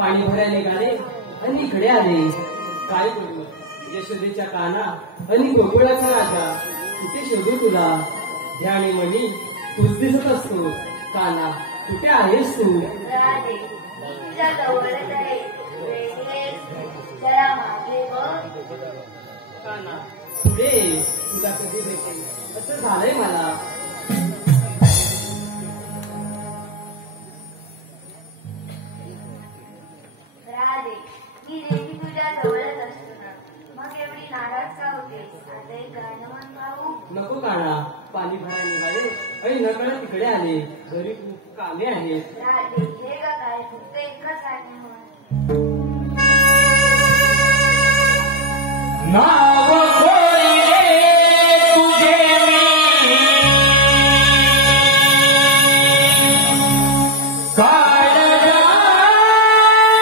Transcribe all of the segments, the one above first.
पाणी भरायला निघाले आणि इकडे आले. काय करू यशोदेच्या काना आणि गोकुळाचा राजा कुठे शोधू तुला? ध्यानी म्हणी तूच दिसत असतो. काना कुठे आहेस तू? राधे, मी तुझ्या जवळच आहे. जरा मागे बघ. काना पुढे तुला कधी भेटेल असं झालंय मला. राधे, मी नेहमी तुझ्या जवळच असतो ना, मग एवढी नाराज का होतेस? आता एक गाणं म्हण पाहू. नको काना, पाणी भरायला निघाले आणि नकळत तिकडे आले. घरी खूप कामे आहेत. राधे, हे का काय? फक्त एकच गाणं म्हण. नाव कोयले तुझे मी काळजाई राधाई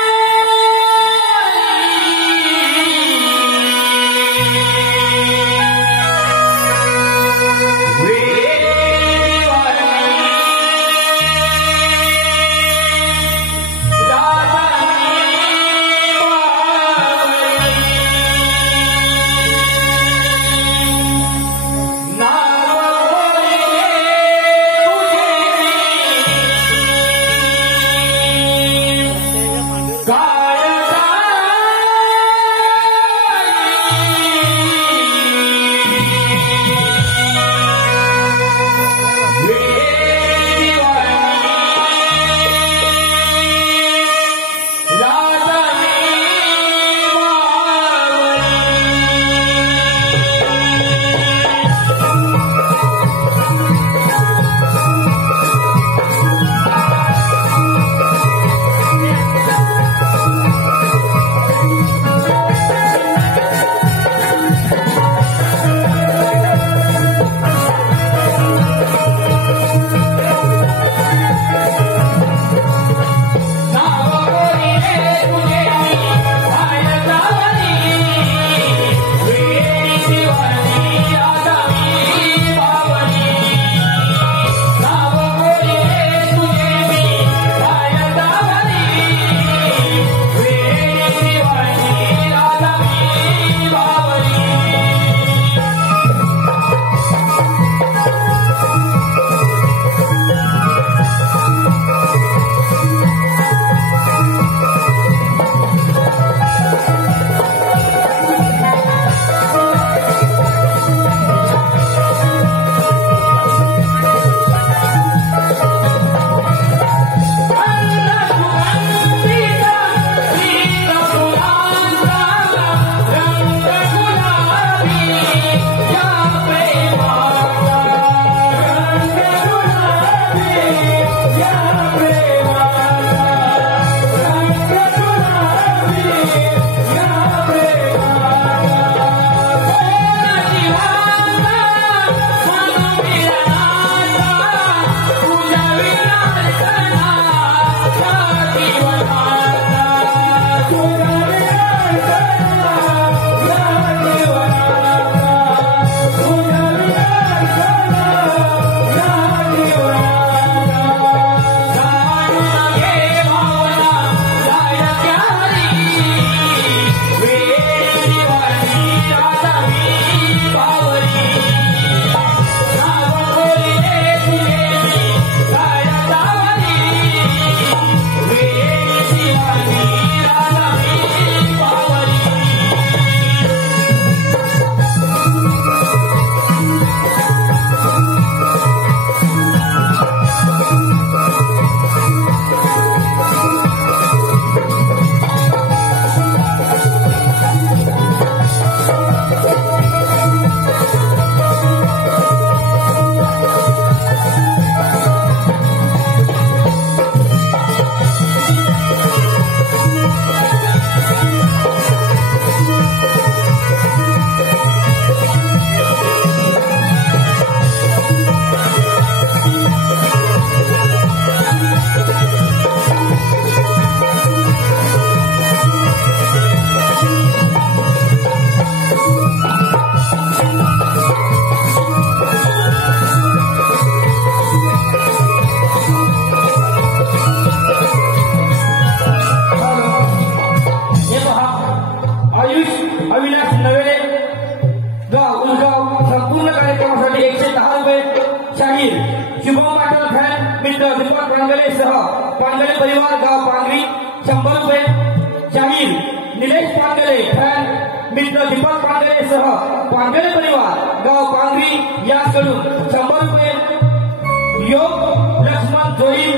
शुभम पाटील फॅन मित्र दीपक पांगले सह पांगले परिवार गाव पांगरी 100 रुपये जाहीर निलेश पांगले फॅन मित्र दीपक पांगले सह पांगले परिवार गाव पांगरी याकडून 100 रुपये योग लक्ष्मण जोई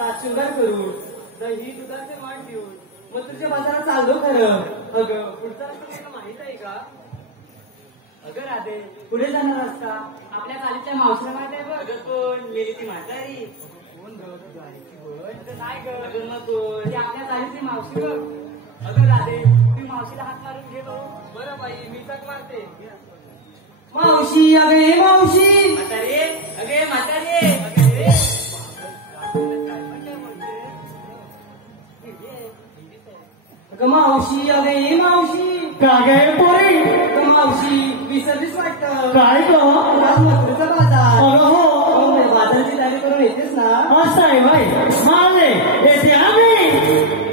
साक्षीदार करून दही दुधाचे वाण देऊन मग तुझ्या बाजारात चाललो खरं. अगं पुढचा रस्ता तुला माहित आहे का? अगं राधे पुढे जाणार असता आपल्या चालीच्या मावशीला माहित आहे बघ. अगं कोण मेली ती म्हातारी कोण ग गायची बोल अगं नाही ग अगं मग कोण ती आपल्या चालीची मावशी बघ. अगं राधे ती मावशीला हात मारून घे बघ. बरं बाई मी चक मारते मावशी अगे मावशी म्हातारे अगे म्हातारे अगे अगं मावशी अगे मावशी काय पोरी अगं मावशी विसरलीच वाटतं. काय ग आज मथुरेचा बाजार. अगं हो हो, बाजाराची तयारी करून येतेस ना. असं आहे बाई माले येते आम्ही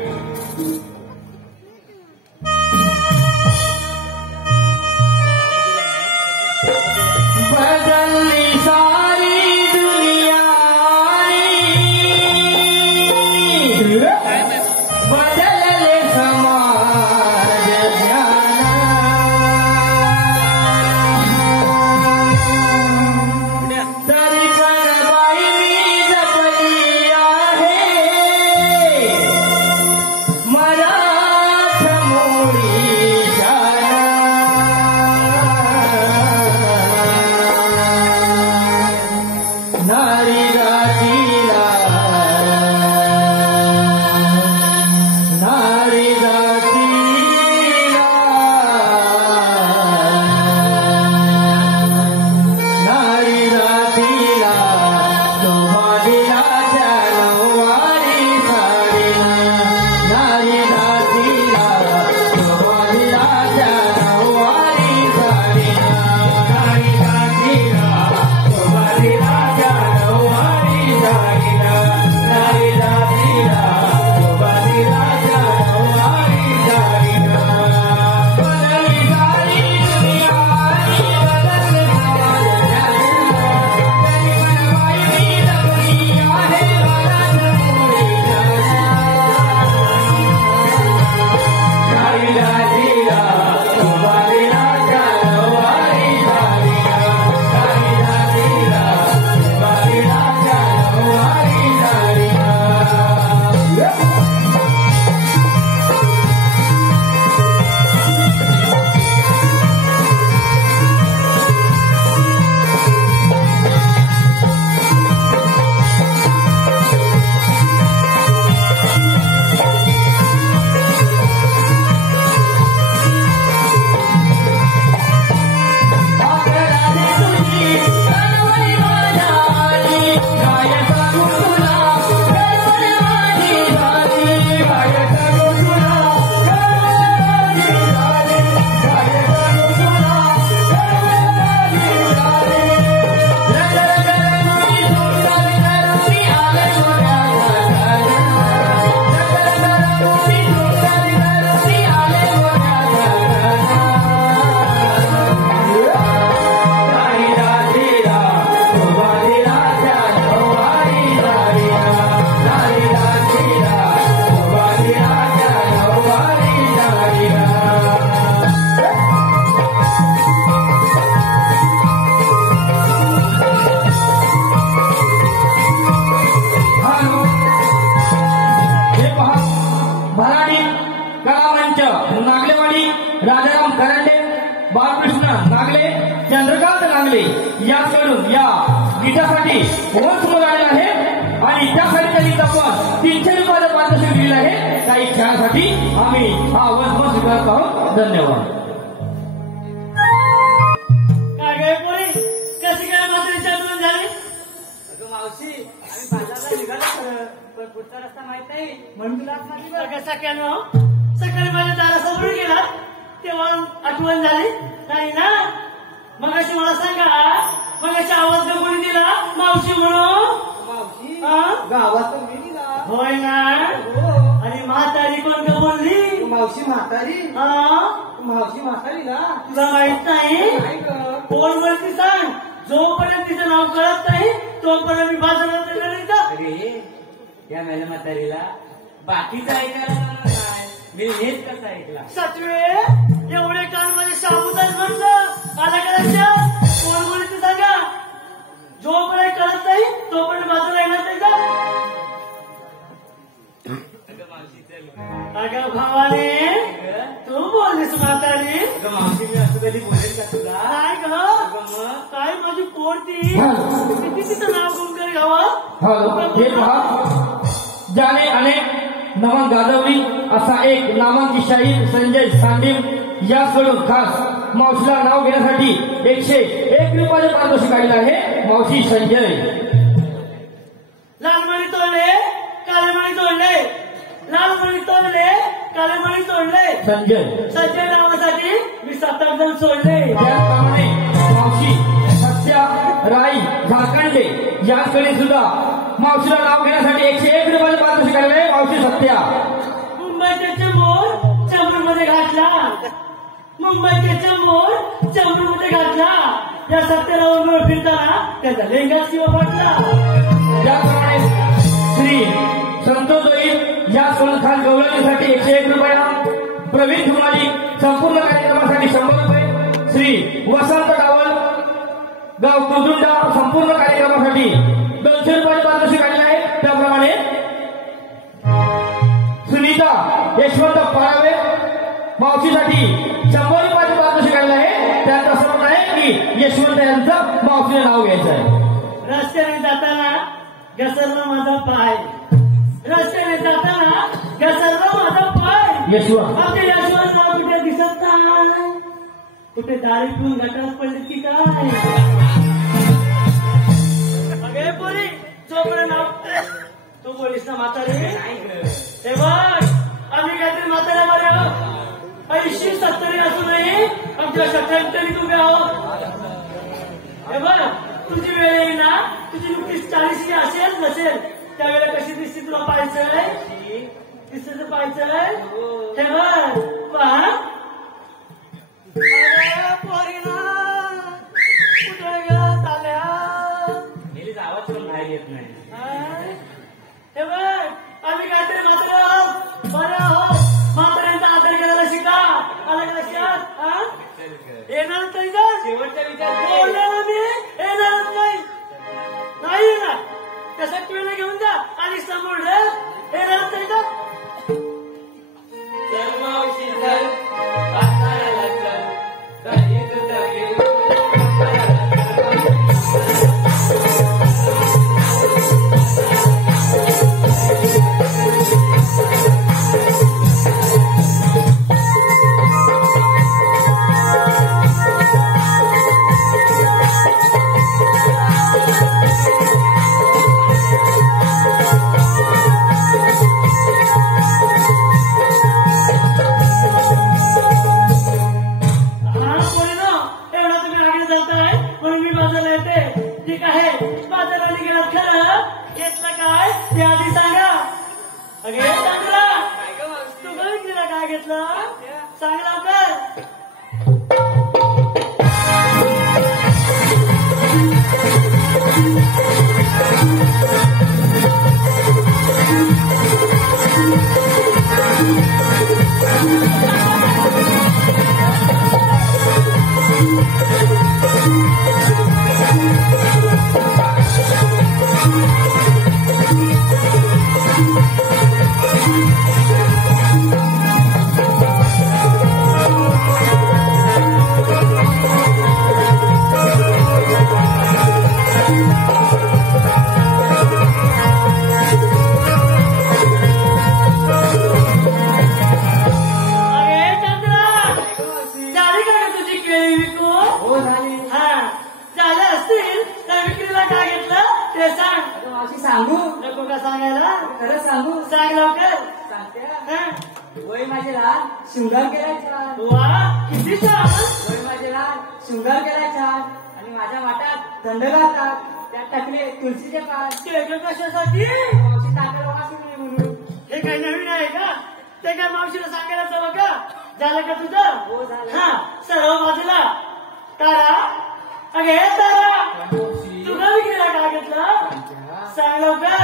बदलली सारी दुनिया बदलले समाज तरी पण बाई मी जपली आहे मराठ मोडी नारी जातीला नारी जातीला नारी जातीला तुम्हाला जानवारी साडीला नारी जातीला तुम्हाला जानवारी साडीला नारी जातीला तुम्हाला जानवारी साडीला नारी जातीला तुम्हाला जानवारी साडीला बदलली सारी दुनिया बदलले भराडी कलामंच नागलेवाडी राजाराम करांडे बाळकृष्ण नागले चंद्रकांत नागले याकडून या गीतासाठी वंश मिळाले आहे आणि त्यासाठी त्यांनी आपण 300 रुपयाचं पारितोषिक दिलेलं आहे. काही खेळासाठी आम्ही हा वंश स्वीकारत आहोत. धन्यवाद. काय पोरी कशी काय मात्र आठवण झाली. अगं मावशी आम्ही बाजारला निघालो खरं पण पुढचा रस्ता माहित नाही म्हणून तुला आज माहिती बघ. सकाळी माझ्या दारासमोर गेला तेव्हा आठवण झाली नाही ना. मग अशी मला सांगा मग अशी आवाज कोणी दिला मावशी म्हणून. मावशी हा? गावात तर गेली ना. होय ना. हो. आणि म्हातारी कोण का बोलली. मावशी म्हातारी हा मावशी म्हातारी ना. तुला माहित नाही. नाही ग. कोण बोलती सांग. जोपर्यंत तिचं नाव कळत नाही तोपर्यंत मी बाजारात नाही जात. अरे या माझ्या म्हातारीला बाकीचं ऐकायला जमलं नाही. मी हेच कसं ऐकला. सातवे एवढे कान माझे शाबूत म्हणलं आला का लक्षात. कोण बोलते सांगा. जोपर्यंत कळत नाही तोपर्यंत बाजूला येणार नाही का. अगं मावशी चल. अगं भावाने तू बोललीस म्हातारी. अगं मावशी मी असं कधी बोलेल का तुला. ती हा. तिचं नाव कोणतरी घ्यावं. हॅलो हे पहा, ज्याने अनेक नमन गाजवली असा एक नामांकित शाहीर संजय सांडील याचकडून खास मावशीला नाव घेण्यासाठी 101 रुपयाचे पारितोषिक आलेले आहे. मावशी संजय. लालमणी तोडले, काळेमणी तोडले, लालमणी तोडले, काळेमणी तोडले. संजय नावासाठी मी 7-8 जण सोडले. त्याचप्रमाणे मावशी सत्या राई झारखंडे याचकडे सुद्धा मावशीला नाव घेण्यासाठी 101 रुपयाचे पारितोषिक आलेले आहे. मावशी सत्या. मुंबईचे चमोर चंबूरमध्ये घातला, मुंबईचे चमोर चंबूरमध्ये घातला. या सत्यारावर फिरताना त्याचा लेंगा शिव पडला. त्याचप्रमाणे श्री संतोष जोईर याचकडून खास गौरवण्यासाठी 101 रुपया. प्रवीण धुमाली संपूर्ण कार्यक्रमासाठी 100 रुपये. श्री वसंत डावल गाव कुदुंडा संपूर्ण कार्यक्रमासाठी 200 रुपये पारितोषिक आलेले आहे. त्याप्रमाणे सुनीता यशवंत पारावे मावशीसाठी 100 रुपयाचे पारितोषिक आलेले आहे. त्यात असं म्हणणं आहे की यशवंत यांचं मावशीला नाव घ्यायचं आहे. रस्त्याने जाताना घसरला माझा पाय, रस्त्याने जाताना घसरला माझा पाय. यशवंत. आपले यशवंत कुठे दिसत नाही, कुठे दारी पिऊन गटात पडले की काय. अगे पोरी चोपडे नाव तू बोलीस ना म्हातारी. हे बघ आम्ही काहीतरी म्हाताऱ्या बरे 80-70 असूनही आमच्या 70 तू आहोत. हे बघ तुझी वेळ येईल ना, तुझी नुकतीच 40 असेल नसेल त्यावेळेला कशी दिसते तुला पाहायचंय, दिसत पाहायचंय. हे बघ पहा पोरीना कुठे गेला चाल्या आवाज पण बाहेर येत नाही. हे बघ आम्ही काहीतरी म्हातारे आहोत, बरे आहोत. म्हाताऱ्यांचा आदर करायला शिका. आलं का लक्षात? येणारच नाही का? शेवटचा विचार बोलले ना मी, येणारच नाही, नाही येणार. कसं पिळलं घेऊन जा आणि समोर येणारच नाही का? चल मावशी चल, म्हाताऱ्याला चल, काही तुझं घेऊन सांगू नको का सांगायला? खरं सांगू सांग लवकर. सांगते वय माझे लहान शृंगार केलाय छान. वा किती छान. वय माझे लहान शृंगार केलाय छान आणि माझ्या वाट्यात थंड घालतात त्यात टाकले तुळशीचे पान. ते कशासाठी? मावशी टाकायला वास येऊ नये म्हणून. हे काही नवीन आहे का? ते काय मावशीला सांगायला जावं का? झालं का तुझं? हो झालं. हा सर्व बाजूला तारा. अगे तारा तुला विक्रीला काय घेतलं? सांग लवकर.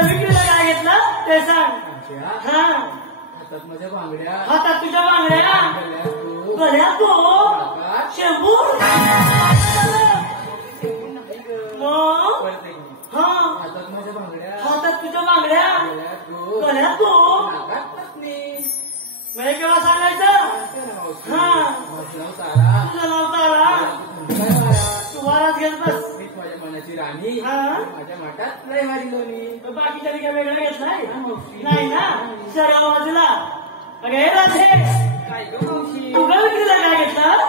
तर विक्रीला काय घेतलं ते सांग. आमच्या हा हातात माझ्या बांगड्या, हातात तुझ्या बांगड्या, गळ्यात तो, गळ्यात तो नाकात शेंबू मग परत एक. हा हातात माझ्या बांगड्या, हातात तुझ्या बांगड्या, गळ्यात तो, गळ्यात तो नाकात पत्नी. म्हणजे केव्हा सांगायचं. हा माझं नाव तारा, तुझं नाव तारा, काय तारा? तू वारात घेत बस. मी माझ्या मनाची राणी, हा. माझ्या माठात लय भारी लोणी. बाकीच्या काय वेगळं घेतलाय नाही ना. सर्व बाजूला अगे राधे काय ग मावशी? तू काय विक्रीला काय घेतलं.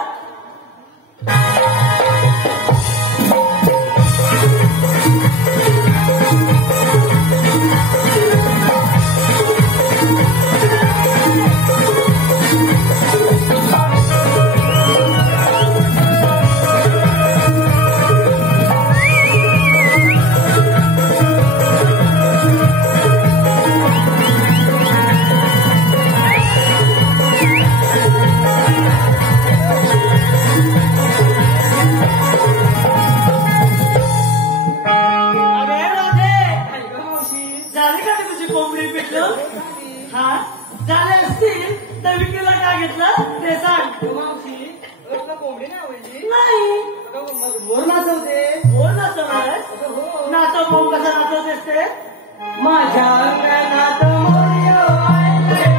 अगे राधे काय ग मावशी? झाली का ती तुझी कोंबडी पिटलं. हा झाले असतील तर विक्रीला काय घेतलं ते सांग. ग मावशी, तुला कोंबडी नाही आवडली? नाही अगं, मग मोर नाचवते. बोल नाचवणार अगं, हो. नाचव भाऊ कसा नाचवतेस ते. माझ्या अंगणात मोरयो आले.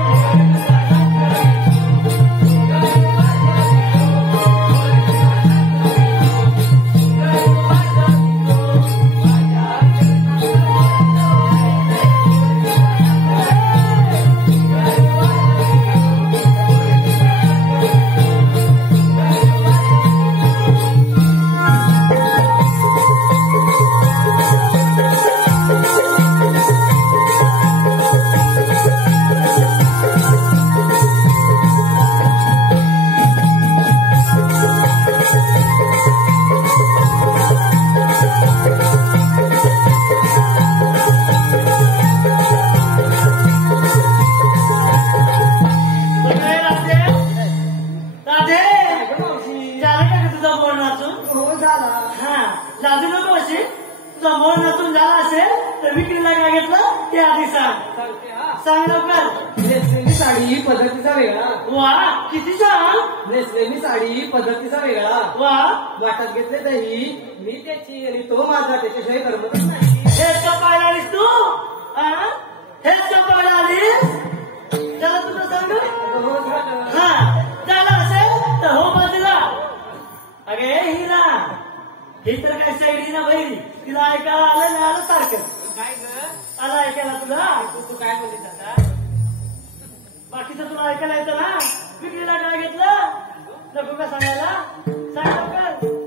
अगे राधे राधे काय ग मावशी? झालं का ग तुझा बोल नाचून. हो झाला. हा लाजू नको अशी. तुझा बोल नाचून झाला असेल तर विक्रीला काय घेतलं ते आधी सांग. सांगते हा. सांग लवकर. नेसलेली साडी पद्धतीचा वेगळा, वा किती छान. नेसलेली साडी पद्धतीचा वेगळा. वा वाटत घेतले दही, मी त्याची आणि तो माझा, त्याच्याशिवाय करमतच नाही. हेच का पाहायला आलीस तू. हा? हेच का पाहायला आलीस. चला तुझं सांग. अगं, हो झालं. हा झालं असेल तर हो बाजूला. अगे हिरा ही तर काय सैडी ना बहिणी. तिला ऐकायला आलं नाही आलं सारखं. काय ग? आला ऐकायला तुला. तू काय बोललीस आता? बाकीचं तुला ऐकायला येतं ना. विक्रीला काय घेतलं नको का सांगायला. सांग लवकर.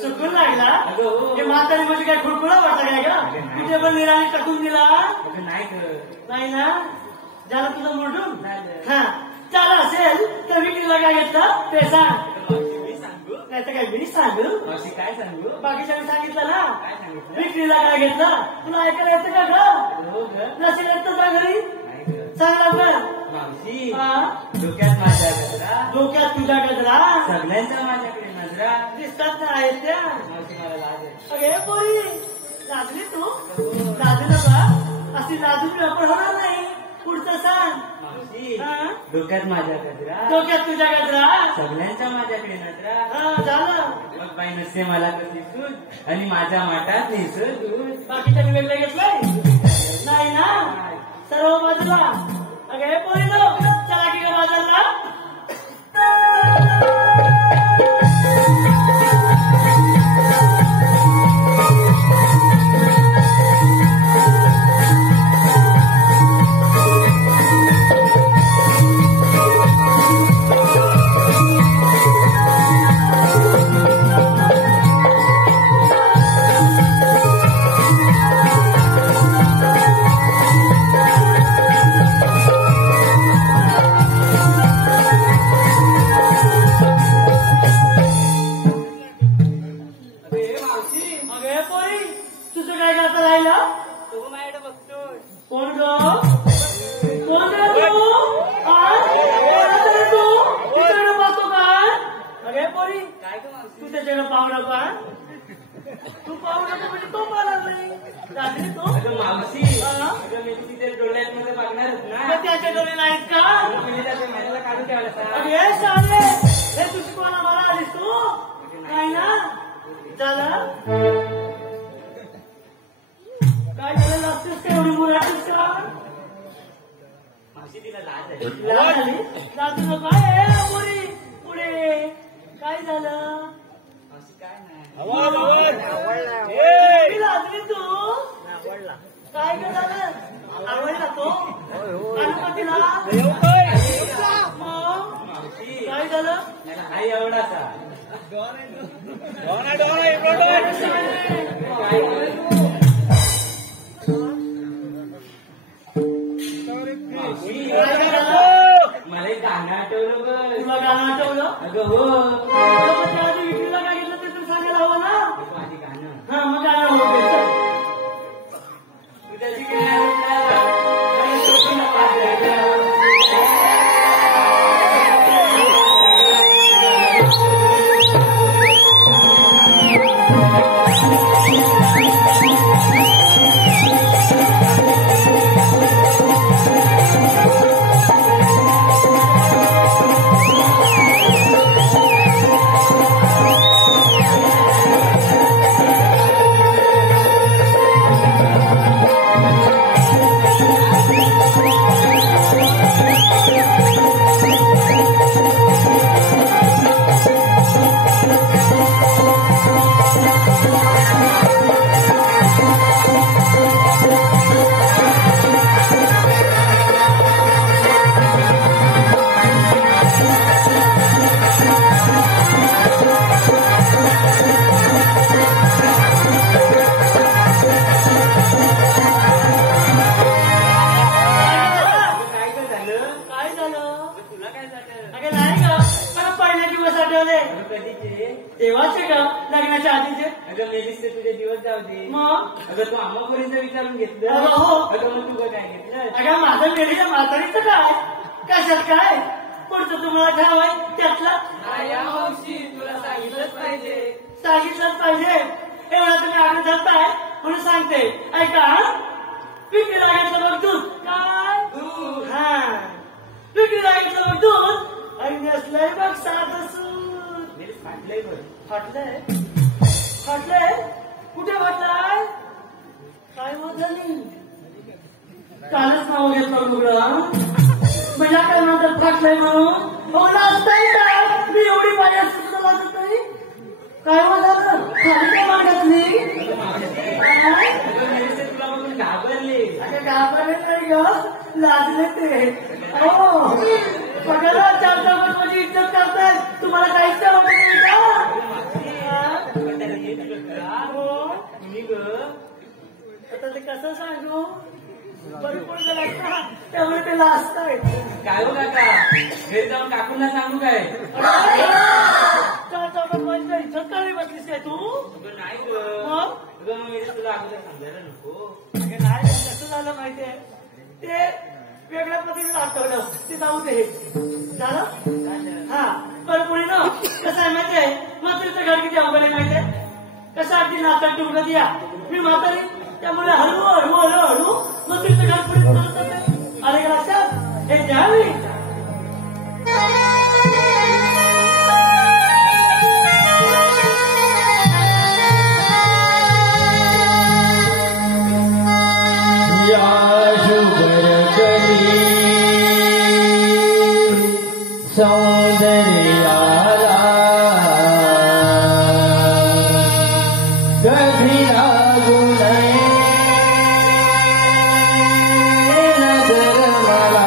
चुकून लागला. हे म्हातारी म्हणजे काय खुळखुळा वाटत काय का. तिथे पण निराने टाकून दिला. नाही ग. नाही ना. झालं तुझं मोठून. हा झालं असेल तर विक्रीला काय घेतलं ते सांग. मी सांगू? नाही तर काय मी सांगू. मावशी काय सांगू? बाकीच्या सांगितलं ना. काय सांगितलं? विक्रीला काय घेतलं तुला ऐकायला येतं का ग. हो ग. नसेल येत तुझ्या घरी नाही ग. सांग लवकर. मावशी, हा डोक्यात माझ्या गजरा, डोक्यात तुझ्या गजरा सगळ्यांच्या माझ्याकडे नजरा. दिसतात ना आहेत त्या. मावशी मला लाज आहे. अगे पोरी लाजली तू. लाजू नका. अशी लाजून व्यापार होणार नाही. पुढचं सांग. मावशी, हा? डोक्यात माझ्या गजरा, डोक्यात तुझ्या गजरा. सगळ्यांच्या माझ्याकडे नजरा. हा झालं. मग बाई नसते मला कशी सूज, आणि माझ्या माठात निसळ दूध. बाकीच्या वेगळं घेतलंय नाही ना. सर्व बाजूला. अगे पोरी चला की ग बाजारला. त्याचे डोळे नाहीत का? महिन्याला काढून ठेवायला सांग. अरे शाळे हे तुझी कोणा मला आलीस तू नाही ना झालं काय झालं लागतेस का एवढी मुराटीस का मावशी तिला लाज आहे. लाज आली लाजू नको ए मुरी पुढे काय झालं मावशी काय नाही. मी लाजली तू काय काय झालं आवडला तो गणपतीला मावशी काय झालं नाही एवढाचा मला एक गाणं आठवलं बघ. तुला गाणं आठवलं अगं हो आधी विक्रीला काय घेतलं ते तू सांगायला हवं ना माझी गाणं हा मग गाणं होतं उद्याची किनाऱ्याला आणि सोबीला पाजायला. काय झालं तुला काय झालं अगं नाही का मला पहिल्या दिवस आठवले कधीचे तेव्हाचे का लग्नाच्या आधीचे अगं मेलीस ते तुझे दिवस जाऊ दे. मग अगं तू आम्हापर्यंत विचारून घेतलं. अगं हो. अगं मग तू काय घेतलं. अगं माझं मेलीच्या म्हातारीचं काय कशात काय पुढचं तुम्हाला ठाव आहे त्यातला मावशी तुला सांगितलंच पाहिजे. सांगितलंच पाहिजे एवढा तुम्ही आग्रह धरताय म्हणून सांगते ऐका विक्री लागायचं बघ दूध काय दूध. हा विक्री लागायचं बघ दूध आणि नसलंय बघ साधं सूद मेलीस फाटलंय बघ. फाटलंय फाटलंय कुठे फाटलाय काय मत झाली कालच नाव घेतलं मुगळं म्हणजे काय नंतर फाटलंय म्हणून हो लाजताय का मी एवढी पाणी असते सुद्धा लाजत नाही काय मत झालं खाली काय मागतली अगं मेलीस ते तुला बघून घाबरले. अगं घाबरले नाही ग लाजले ते हो बघा चार चौकात इज्जत करताय तुम्हाला काहीच काय वाटत नाही का हो तुम्ही ग आता ते कसं सांगू भरपूर लागता त्यामुळे ते लाजताय काय हो काका घरी जाऊन काकूंना सांगू काय. चार चौकात माझी काही इज्जत करावी बसलीस काय तू अगं नाही ग. मग अगं मग मेलीस तुला अगोदर समजायला नको. अगं नाही कसं झालं माहितीये ते वेगळ्या पद्धतीने आठवलं ते जाऊ दे झालं हा पण पुढे ना कसं आहे माहितीये म्हातारीचं घर किती अवघड आहे माहितीये कसं अगदी नाचात डुबलं द्या मी म्हातारी त्यामुळे हळू हळू हळू हळू म्हातारीचं घर पुढे चालत जाते अरे का लक्षात हे द्यावी सौंदर्याला कधी लागू नये नजर मला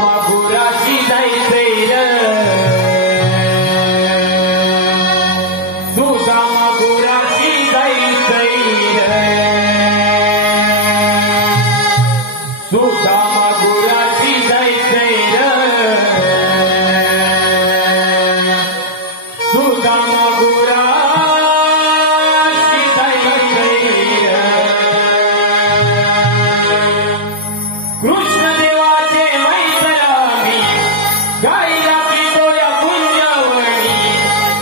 सुदामा गुराची जायचंय रे सुदामा गुराची जायचंय रे सुदामा गुराची जायचंय रे सुदामा गुराची जायचंय रे कृष्ण देवाचे मैत्रामी गायला पितोया पुंजवणी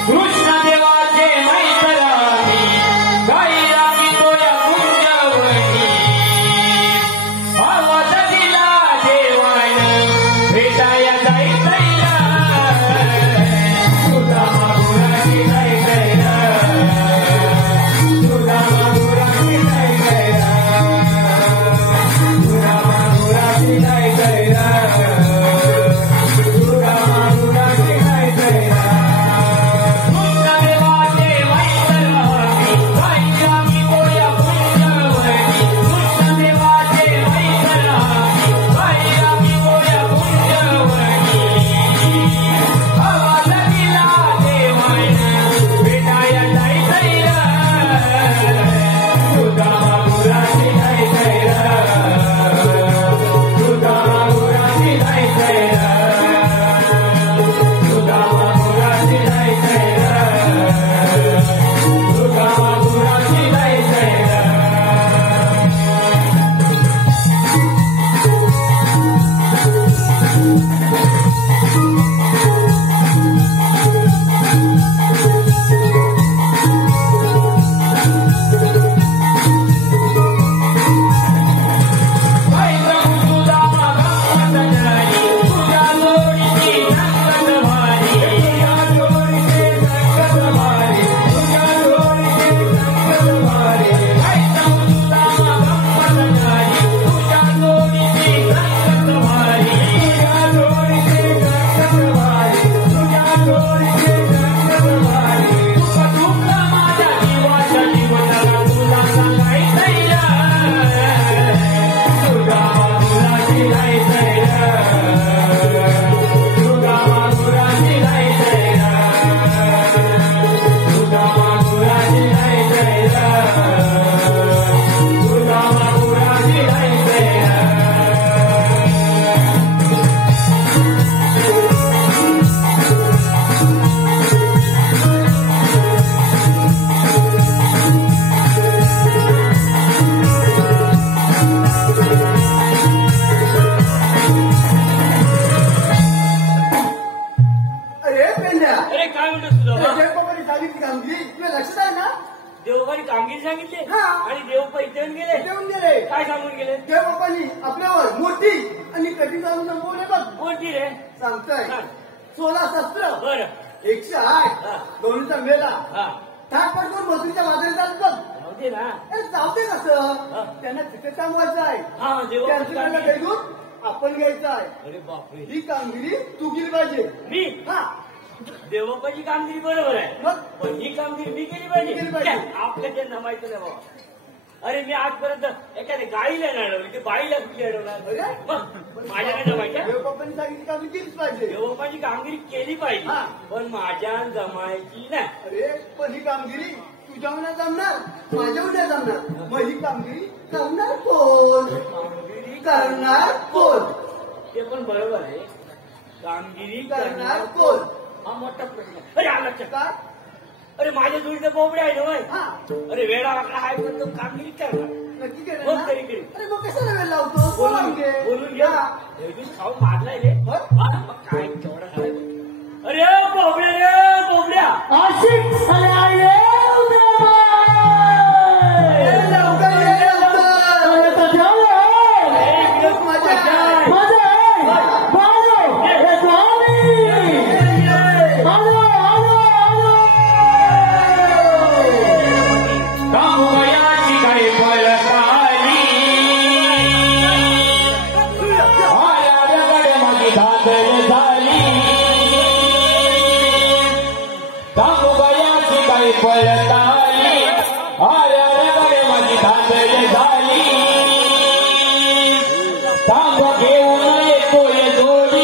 कृष्ण देवाचे मैत्रामी गायला पितोया पुंजवणी आवाज दिला देवान भेटाया जायचंय सुदामा गुराची जायचंय सुदामा गुराची जायचंय सुदामा गुराची जायचंय सुदामा गुराची जायचंय कृष्ण देवाचे मैत्रामी गायला पितोया पुंजवणी कृष्ण देवाचे मैत्रामी गायला पितोया पुंजवणी आवाज दिला देवान भेटाया जायचंय सुदामा गुराची जायचंय सुदामा गुराची जायचंय सुदामा गुराची जायचंय सुदामा गुराची जायचंय अरे पेंड्या अरे काय म्हणतो सुदामा देवबाबांनी सांगितली कामगिरी तुला लक्षात आहे ना देवबाबांनी कामगिरी सांगितली हा. आणि देव पैसे देऊन गेले देऊन गेले काय सांगून गेले देवबाबांनी आपल्यावर मोठी आणि कठीण जाऊन संपवले बघ कोणती रे सांगताय हा. 16 शस्त्र बर 108 हा. दोन्हीचा मेला हा ठाक पटकून मजुरीच्या बाजारात जात बघ जाऊ दे ना अरे जाऊ दे कसं हा. त्यांना तिथे थांबवायचं आहे हा त्यांचं देव घेऊन आपण घ्यायचं आहे अरे बापरे ही कामगिरी तू केली पाहिजे मी हा देवबापाची कामगिरी बरोबर आहे मग पण ही कामगिरी मी केली केली पाहिजे पाहिजे. आपल्या त्यांना माहिती नाही बाबा अरे मी आजपर्यंत एखाद्या गाईला नाही अडवली ते बाईला कुठली अडवणार अरे? मग माझ्याकडे माहिती आहे देवबाबांनी सांगितली कामगिरी केलीच पाहिजे देवबापाची कामगिरी केली पाहिजे हा. पण माझ्या जमायची नाही अरे पण ही कामगिरी तुझ्यावर नाही जमणार माझ्यावर नाही जमणार मग ही कामगिरी करणार कोण कामगिरी करणार कोण ते पण बरोबर आहे कामगिरी करणार कोण हा मोठा प्रश्न आहे. अरे आला लक्षात काय अरे माझ्या जोडीचं बोबडे आहे ना होय. हा अरे वेळा वाकडा आहे पण तो कामगिरी करणार नक्की केलं मग ना? तरी केली. अरे मग कशाला वेळ लावतो बोलून घे हा. खाऊ मारलाय रे हो? हा, मग काय केवढा झालाय बघ. अरे बोबड्या रे बोबड्या आशिक अरे आले उदयमा. ए, लवकर ये, लवकर. अरे तो झालं. ए, इकडे मजा आहे. मजा आहे. मजा आहे. बाजू. ए, स्वामी. आलो, आलो, आलो. कामयाची काय पळताली आल्याकडे माझी धांदल झाली कामयाची काय पळताली आल्याकडे माझी धांदल झाली तांब घेऊन येतोय जोडी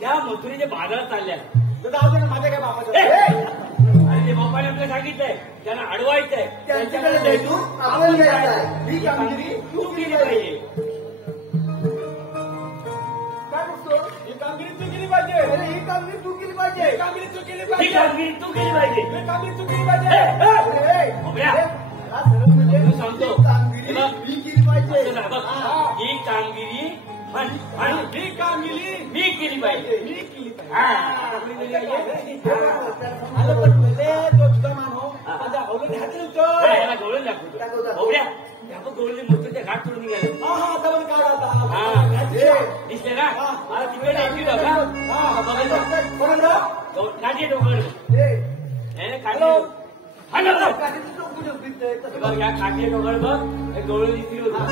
त्या मथुरेच्या बाजारात चालल्या माझ्या काय बापाचं आणि ते बापाने आपल्याला सांगितलंय त्यांना अडवायचंय त्यांच्याकडे भेटून आपण घ्यायचं ही कामगिरी तू केली पाहिजे. काय बघतो ही कामगिरी तू केली पाहिजे. अरे ही कामगिरी तू केली पाहिजे. ही कामगिरी तू केली ही पाहिजे. कामगिरी तू केली पाहिजे. ही कामगिरी तू केली पाहिजे. तू सांगतो कामगिरी मी केली पाहिजे. ही कामगिरी ही कामगिरी मी केली पाहिजे. मी केली पाहिजे. याला गवळून दाखवतो गवळले मोठ्याच्या घाट करून निघाले. दिसले ना मला तिकडे नाची डोका नाची डोकं या काठी डोंगर बघ एक डोळे दिसली होता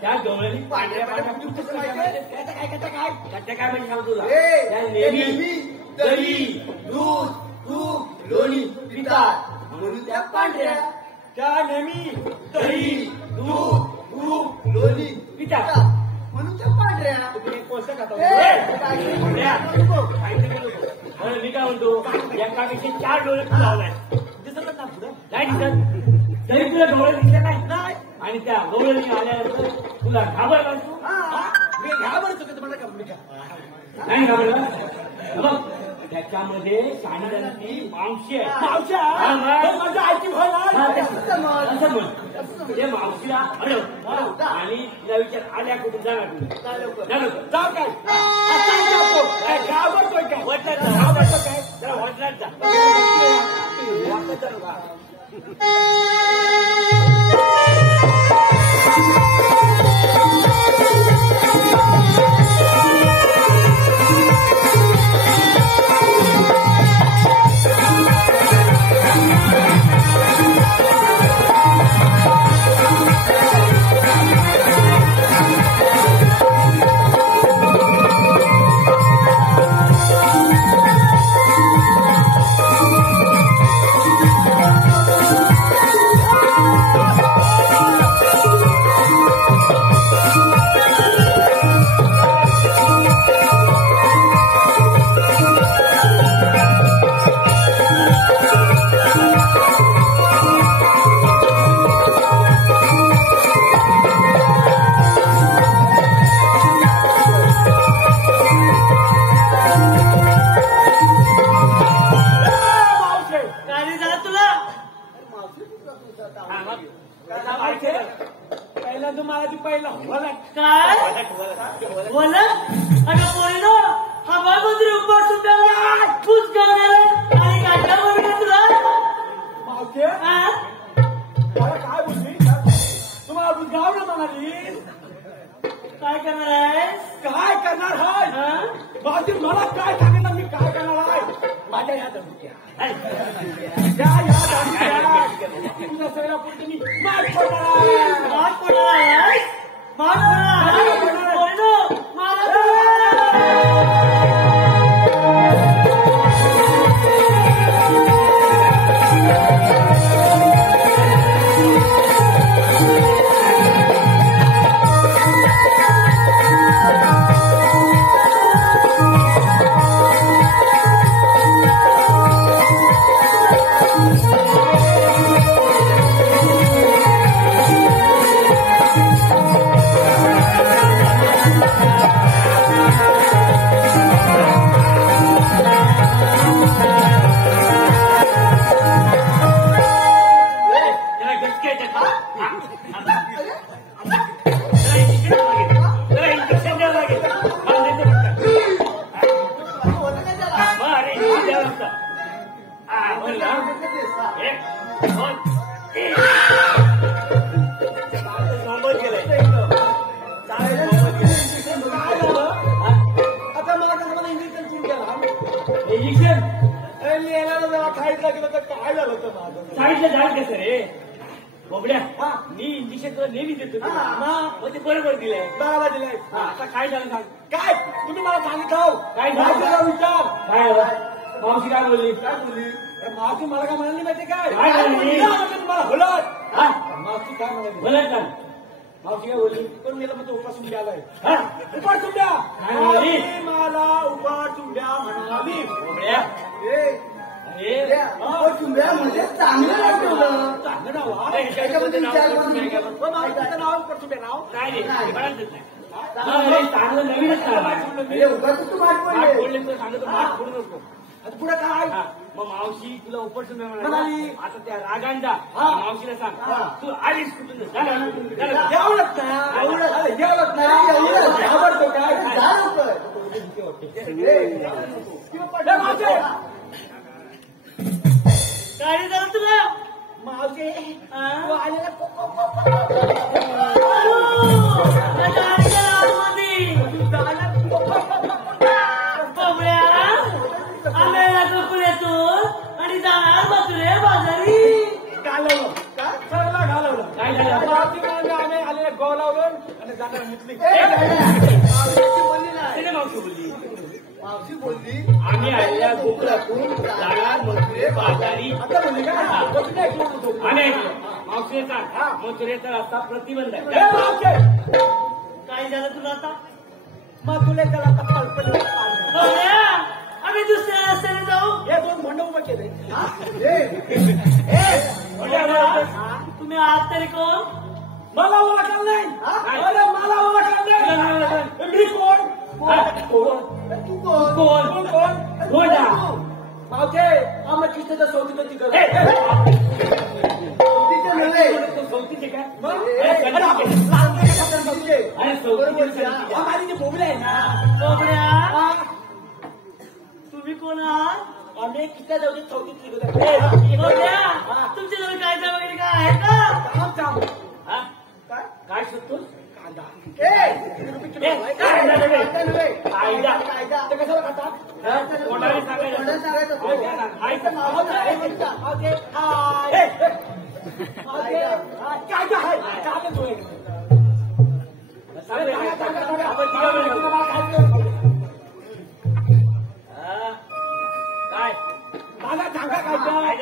त्या गवळणी पांढऱ्या काय म्हणजे सांगतो तुला त्या नेहमी दही दूध तूप लोणी पितात म्हणून त्या पांढऱ्या त्या नेहमी दही दूध तूप लोणी पितात म्हणून त्या पांढऱ्या तुम्ही कोणत्या खाता मी काय म्हणतो एकापेक्षा 4 डोळे लावलाय दिसत ना पुढे नाही दिसत तरी तुला डोळे दिसले नाही आणि त्या गवळणी आल्यानंतर तुला घाबरला तू मी घाबरतो का तुम्हाला नाही घाबरला बघ त्याच्यामध्ये शाण्याची मावशी आहे माझ्या आईची असं म्हण ते मावशीला अडव आणि तिला विचार आल्या कुठून जाणार जाऊ काय घाबरतोय काय वडिलांचा घाबरतो काय जरा वडिलांचा पहिला तुम्हाला ती पहिला काय बोला अगं पोरीनो हा बाजूरी उभा सुद्धा खुश करणार आणि काढला बोलू तुला मावशे हा? मला काय बोलली तुम्हाला बुजगावलं म्हणाली काय करणार आहेस काय करणार आहे हा? मावशी मला काय सांगितलं मी काय करणार आहे माझ्या या धमक्या तुझ्या सगळ्या पुढे मी माग पडणार आहे. माग पडणार आहेस? माग पडणार आहे? पोरीनो, मला तर- आता मला कसं मला इंजेक्शन सुरू केला इंजेक्शन लिहायला जेव्हा खायला लागलं तर काय झालं होतं माझं सांगितलं झालं कसं रे बोबड्या हा. मी इंजेक्शन तुला नेहमी देतो तुला. हा. मग ते बरोबर दिलंय बरोबर दिलाय आता काय झालं सांग काय तुम्ही मला सांगितलं हो. काय झालं? मावशीला विचार काय झालं? मावशी काय बोलली काय बोलली अरे मावशी मला काय म्हणाली माहिती काय काय म्हणाली? काय म्हणाली तुम्हाला होलत हा? मावशी काय म्हणाली बोलत का मावशी काय बोलली पण मला मग उपासून द्यालाय हा? उपासून द्या काय म्हणाली? मावशी मला उपासून द्या म्हणाली बोबड्या अरे म्हणजे चांगलं वाटलं चांगलं नाव हा. त्याच्यामध्ये विचार करून मग मावशीचं नाव उपासून द्या नाव नाही रे ते म्हणालच नाही अरे, चांगलं नवीनच अरे उगाच तू वाट माठ पडले फोडले तर सांगतो माठ फोडू नको आता पुढे काय हा, मग मावशी तुला उपट म्हणाली. म्हणाली आता त्या रागांडा हा. मावशीला सांग तू आलीस कुठून झालं? एवढंच ना एवढंच ना एवढंच घाबरतो काय जा लवकर. ए, मावशी काय झालं तुला मावशी हा? तू आलेला माझ्या आईच्या आतमध्ये बाबड्या, आम्ही येतो पुण्यातून आणि जाणार मथुरे बाजारी घालवलं सरला घालवलं काय झालं? मावशी म्हणाली, आम्ही आलेले गोलावलं आणि जाणार मुसली तिने मावशी बोलली मावशी बोलली आम्ही आलेल्या गोकुळातून जाणार मथुरे बाजारी आता म्हणजे काय बघ ऐकलं होतं. आणि ऐकलं मावशीने सांग मथुरेचा रस्ता प्रतिबंध ए, आहे मावशी, काय झालं तुला आता मग तुला त्याला आता पलपली पाडलं. बाबड्या, आम्ही दुसऱ्या रस्त्याने जाऊ हे दोन भंड उभं केले तुम्ही आहात तरी कोण मला ओळखलं नाही अरे मला ओळखलं नाही मी कोण तू कोण कोण कोण कोण ना? मावशे आम्ही कृष्णाच्या सोबत होती कर तिथे मिळले चौथीचे काय अरे चौथीचे बोबले आहे ना बाबड्या, तुम्ही कोण आहात आम्ही कृष्णा जाऊ चौकीत बाबड्या, तुमच्या जवळ काय मला सांगा काय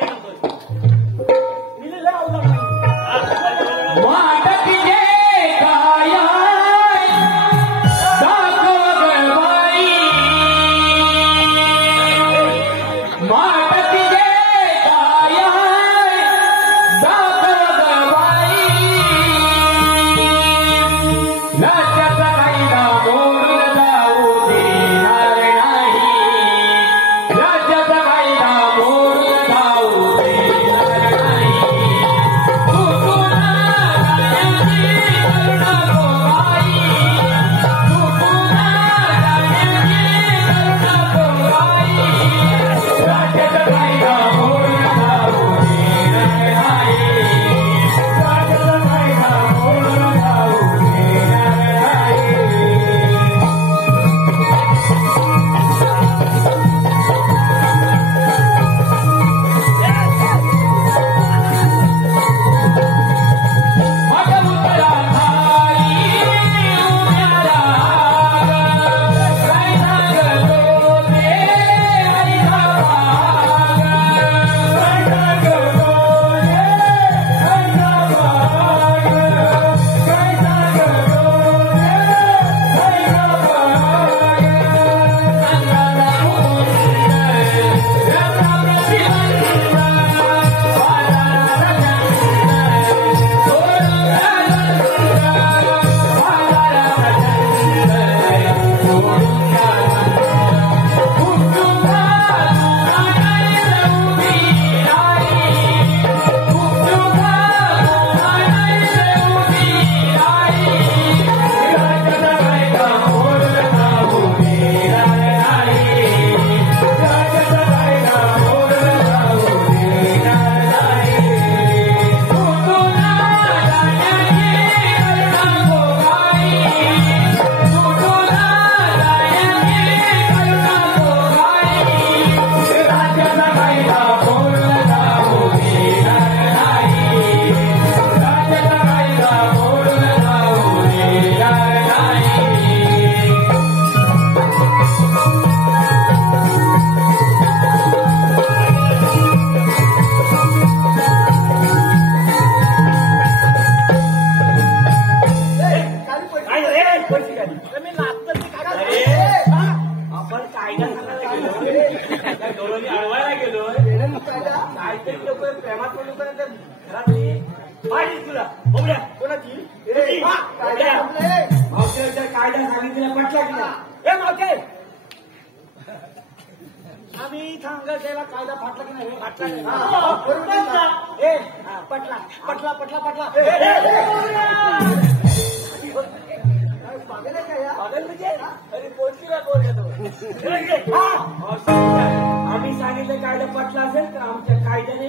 आम्ही सांगितलं कायदा पटला असेल तर आमच्या कायद्याने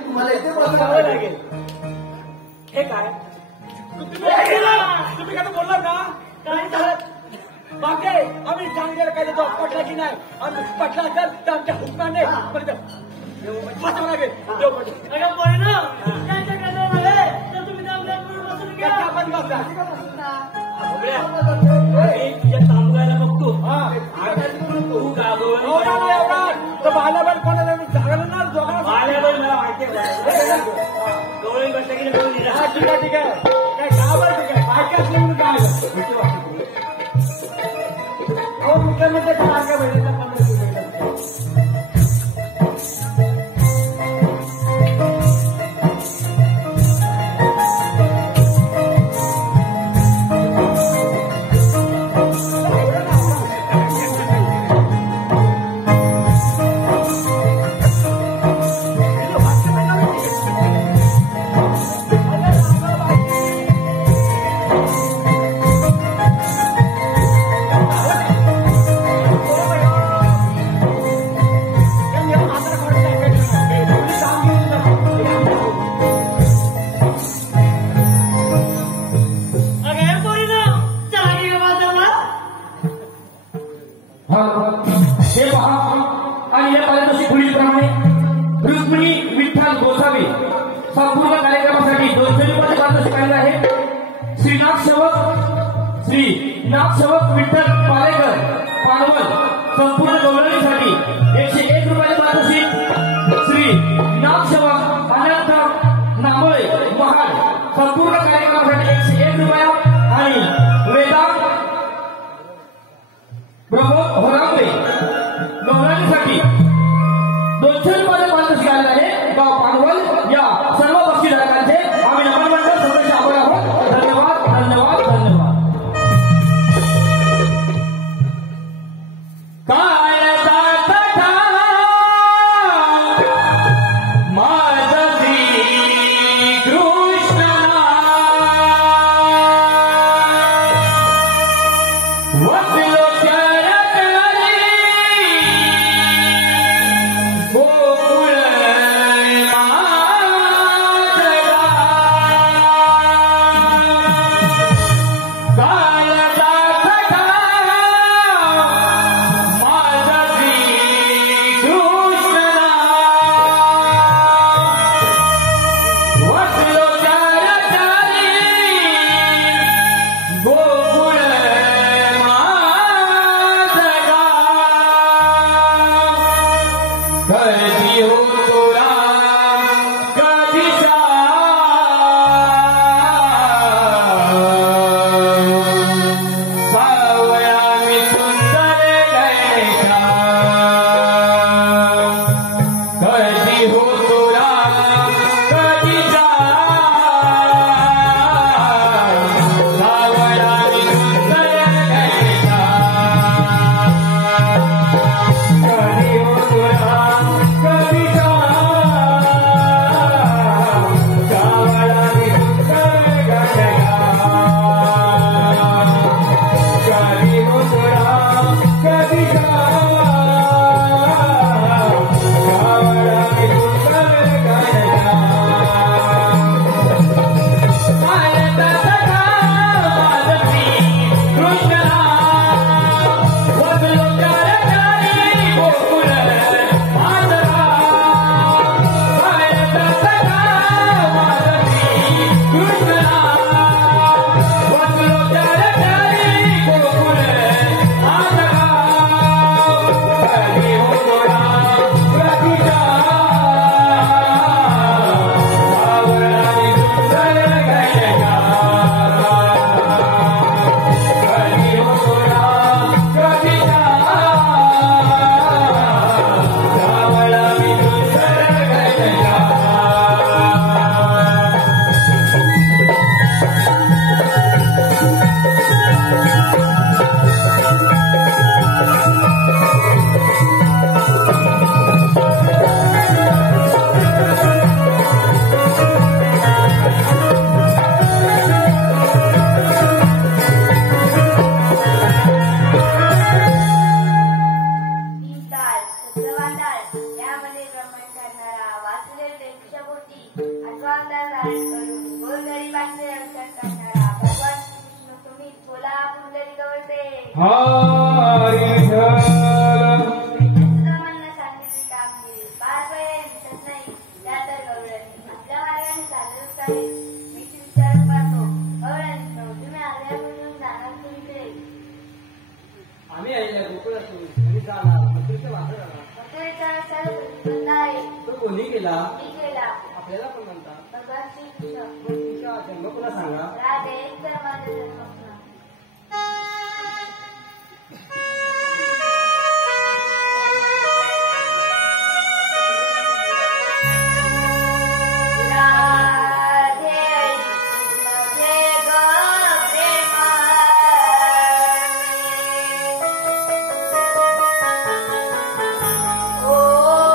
तुम्हाला इथे बसावं लागेल. हे काय तुम्ही काय बोलला का काय झालं बाकी आम्ही सांगितलं कायदा तो पटला की नाही आम्ही पटला असेल तर आमच्या हुकमाने बसावं लागेल. आपण बसा तुझ्या कामगाराला बघतो तू बालाबल कोणाला झालं ना बालाबल मला माहिती आहे डोळे बसले की ठीक आहे ठीक आहे काय गावाला ठीक आहे बायका असले म्हणून काय हो मुख्यमंत्री काय भेटायचा 15 संपूर्ण कार्यक्रमासाठी 200 रुपये पारितोषिक आलेले आहे. श्री नागसेवक विठ्ठल पालेकर पानवल संपूर्ण गवळणीसाठी 101 रुपये पारितोषिक. श्री नागसेवक अनंत नामोळे महाड संपूर्ण कार्यक्रमासाठी 101 रुपया आणि वेदांत प्रमोद होरांबे गवळणीसाठी 200 रुपये पारितोषिक आलेले आहे. गाव पानवल या सर्व बक्षीसधारकांचे आम्ही नमन मंडळ सदस्य आहोत. धन्यवाद धन्यवाद धन्यवाद. आपल्याला पण म्हणतात जन्म कोणा सांगा. Oh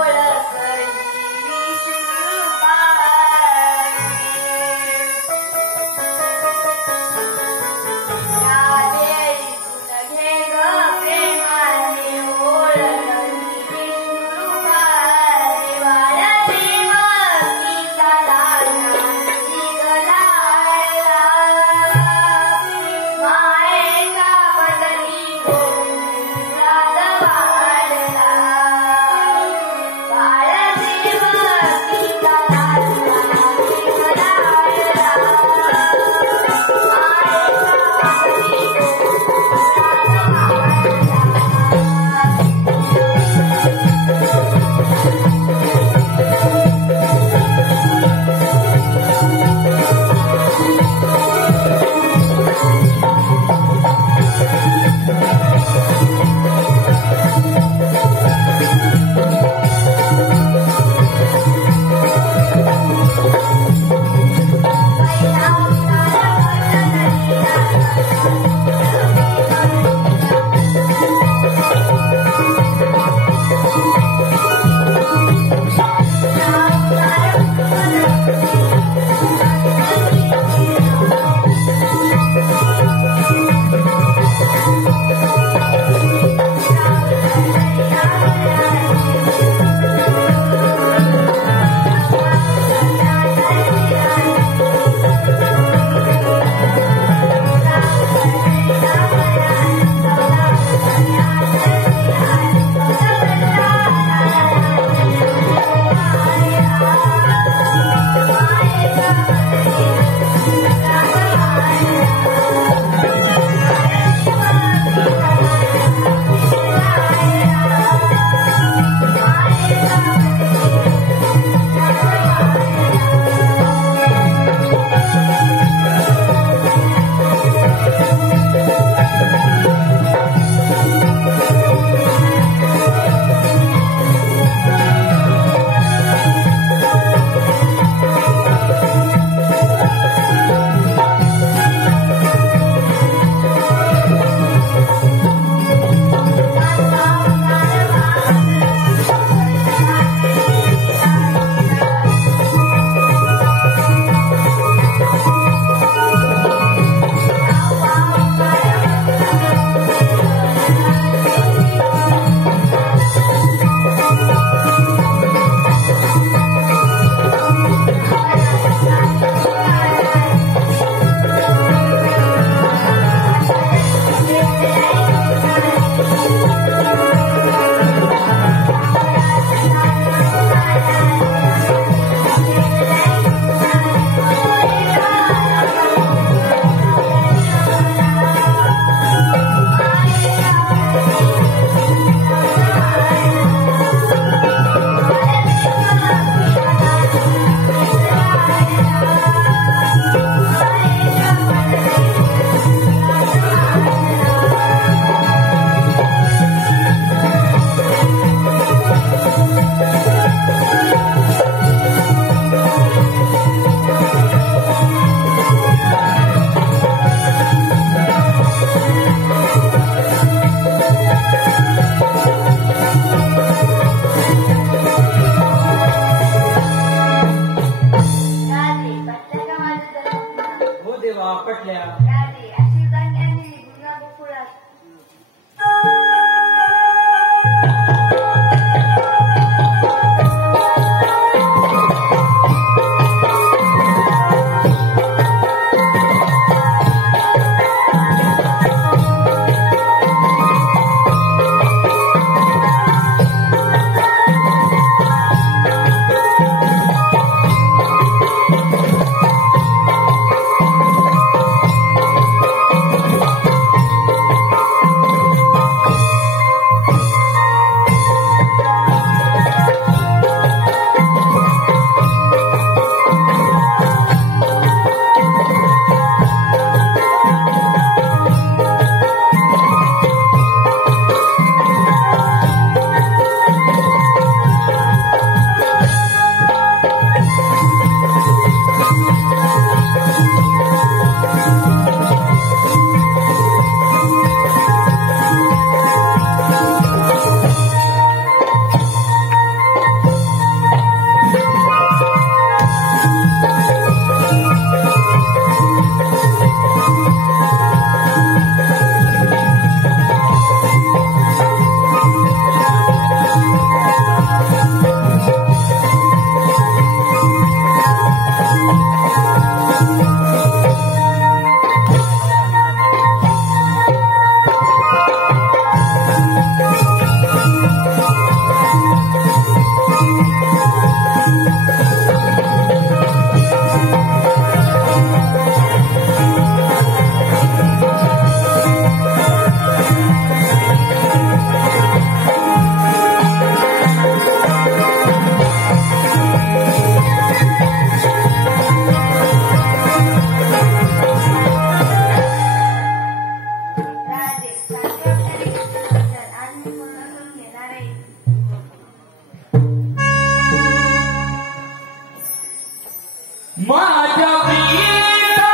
माझ्या प्रिया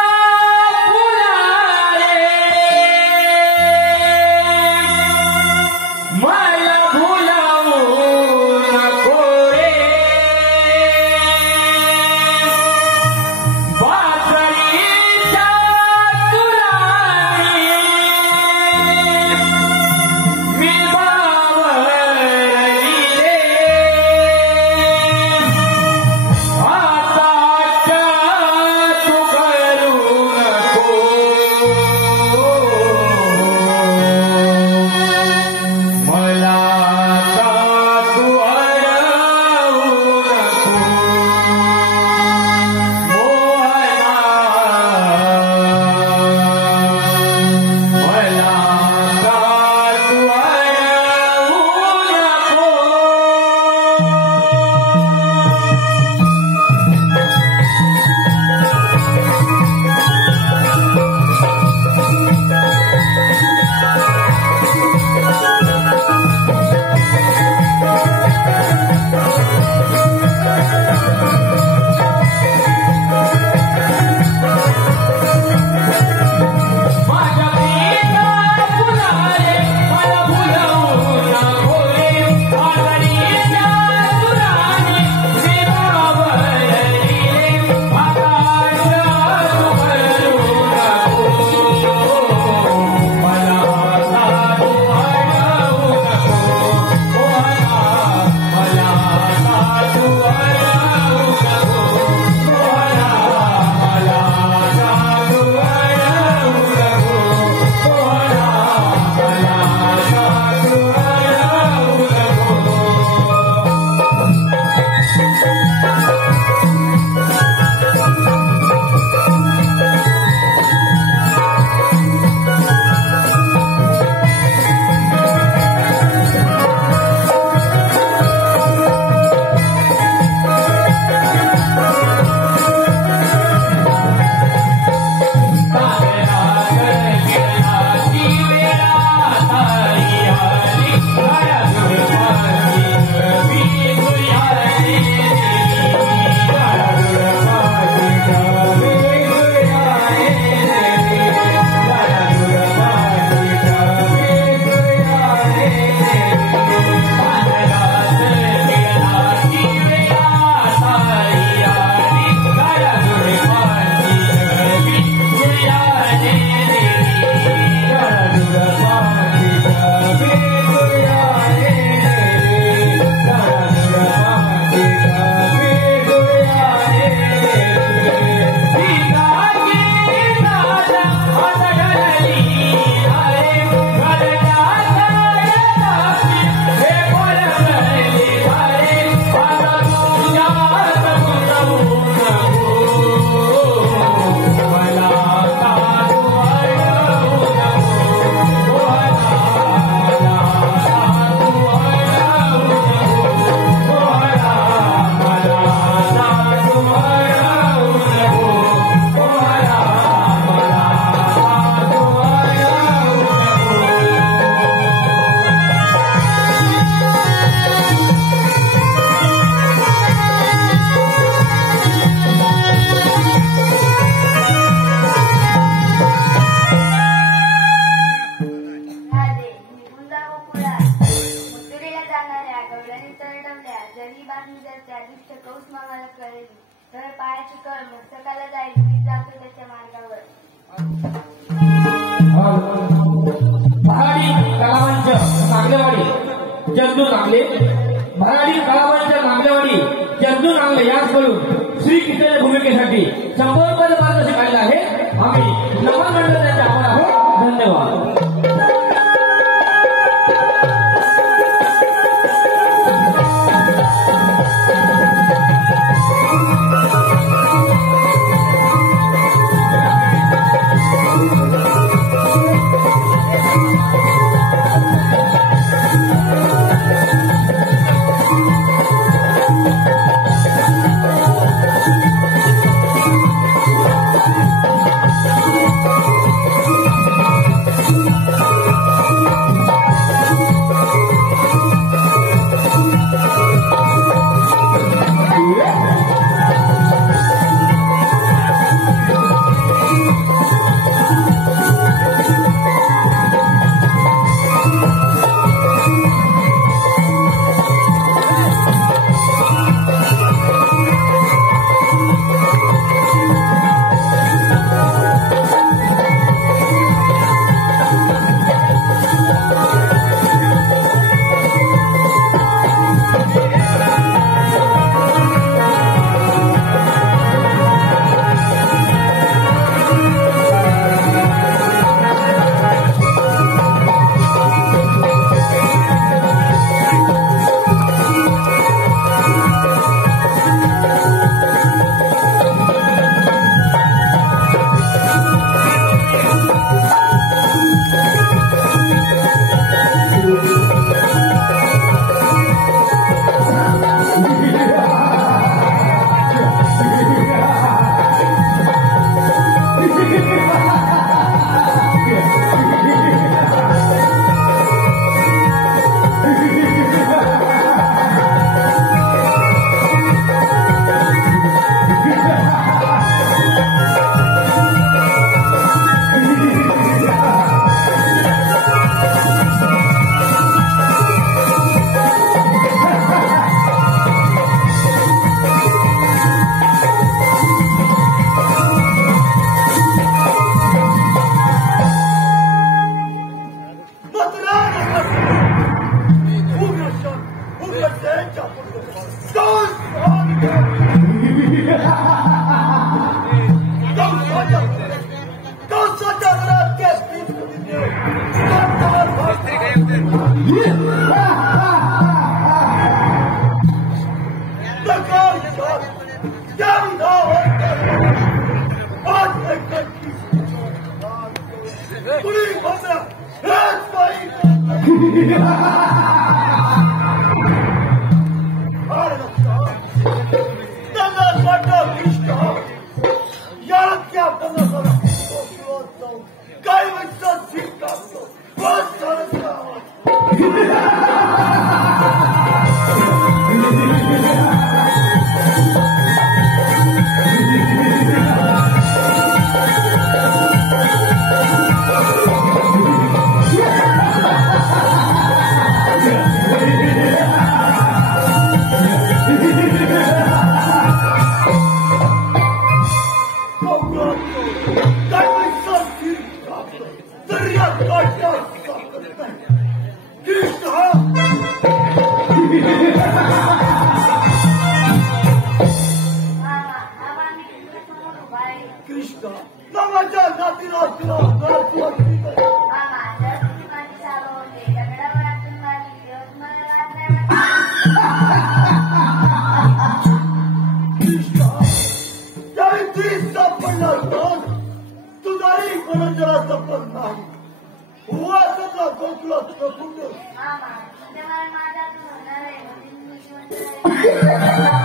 फुलारे मला भुलावू नको रे बासरीच्या सुराने मी बावरली रे आताच्या तू करू नको मला का तू अडवू नको मोहना मला का तू अडवू नको माझ्या प्रिया फुलारे मला भुलावू नको रे बासरीच्या सुराने मी बावरली रे आताच्या तू करू नको मला का तू अडवू नको मोहना मला का तू अडवू नको मोहना मला का तू अडवू नको मोहना मला का तू अडवू नको राधे निघून जा गोकुळा मथुरेला जाणाऱ्या गवळणी तरडवल्या जरी बातमी जर त्या दिवशी कौस मामाला कळली तर पायाची कळ मस्तकाला जाईल मी जातो त्याच्या मार्गावर भराडी कलावंत नांगलेवाडी जंतू नांगले भराडी कलावंत नांगलेवाडी जंतू नांगले याचकडून श्री कृष्ण भूमिकेसाठी 100 रुपये पारितोषिक आलेलं आहे. आम्ही नमन मंडळ त्यांचे आभार आहोत. धन्यवाद. राधे काय म्हणतात ठीक टाकतो कृष्ण नावाच्या जातीला तुला मामा जर तुम्ही माझी चालवले दगडावर आपण मारली तेव्हा तुम्हाला राग नाही वाटत? कृष्ण त्यावेळी ती सापडणार तर तुझाही कोणाच्या सापड नाही वाचतला तुला तुझं मामा उद्या मला माझ्यातून होणार आहे म्हणून मी जिवंत राहील.